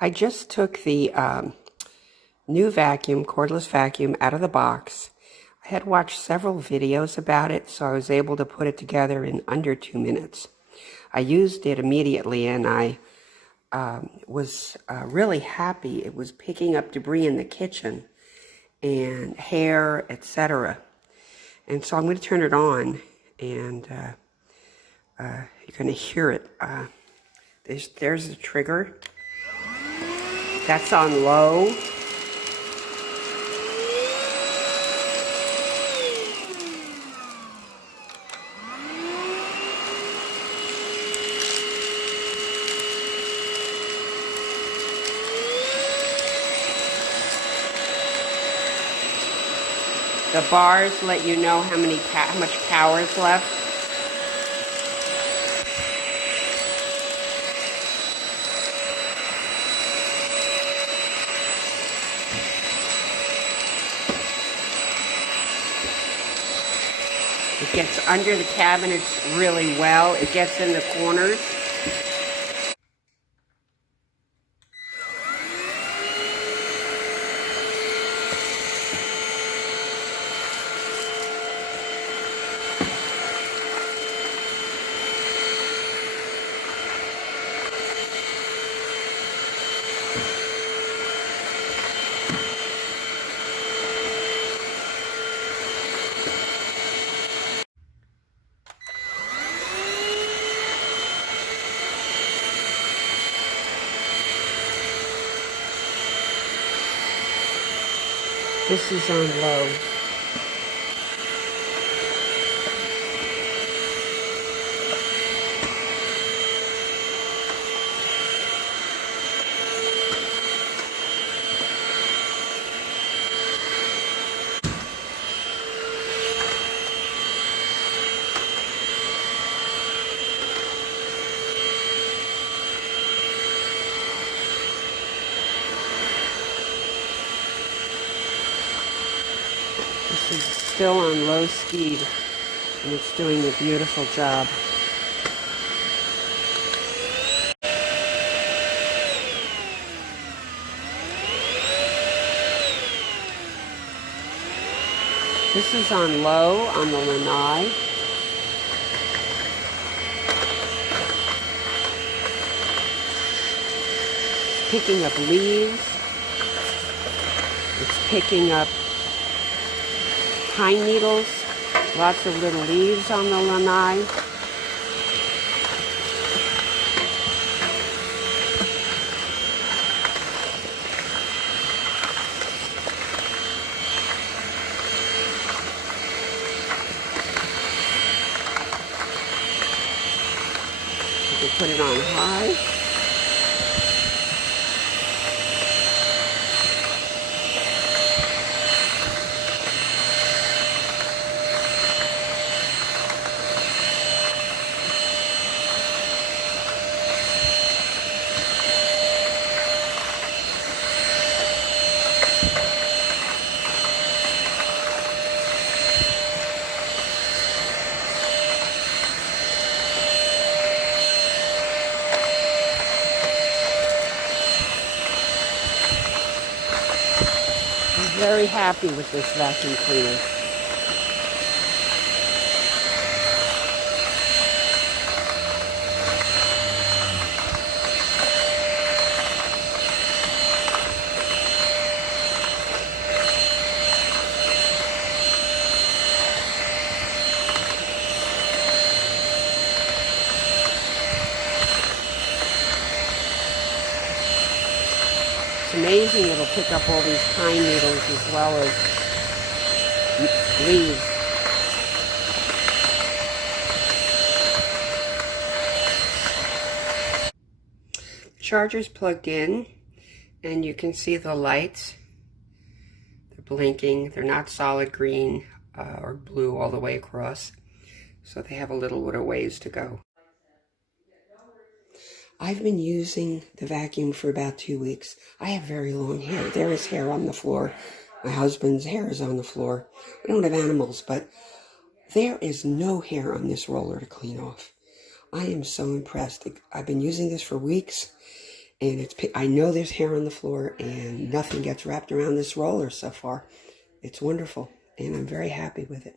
I just took the new vacuum, cordless vacuum, out of the box. I had watched several videos about it, so I was able to put it together in under 2 minutes. I used it immediately, and I was really happy. It was picking up debris in the kitchen and hair, etc. And so I'm going to turn it on, and you're going to hear it. There's the trigger. That's on low. The bars let you know how much power is left. It gets under the cabinets really well. It gets in the corners. This is on low. This is still on low speed, and it's doing a beautiful job. This is on low on the lanai. It's picking up leaves. It's picking up pine needles, lots of little leaves on the lanai. You can put it on high. I'm very happy with this vacuum cleaner. It's amazing it'll pick up all these pine needles as well as leaves. Charger's plugged in, and you can see the lights. They're blinking. They're not solid green or blue all the way across, so they have a little bit of ways to go. I've been using the vacuum for about 2 weeks. I have very long hair. There is hair on the floor. My husband's hair is on the floor. We don't have animals, but there is no hair on this roller to clean off. I am so impressed. I've been using this for weeks, And I know there's hair on the floor and nothing gets wrapped around this roller so far. It's wonderful, and I'm very happy with it.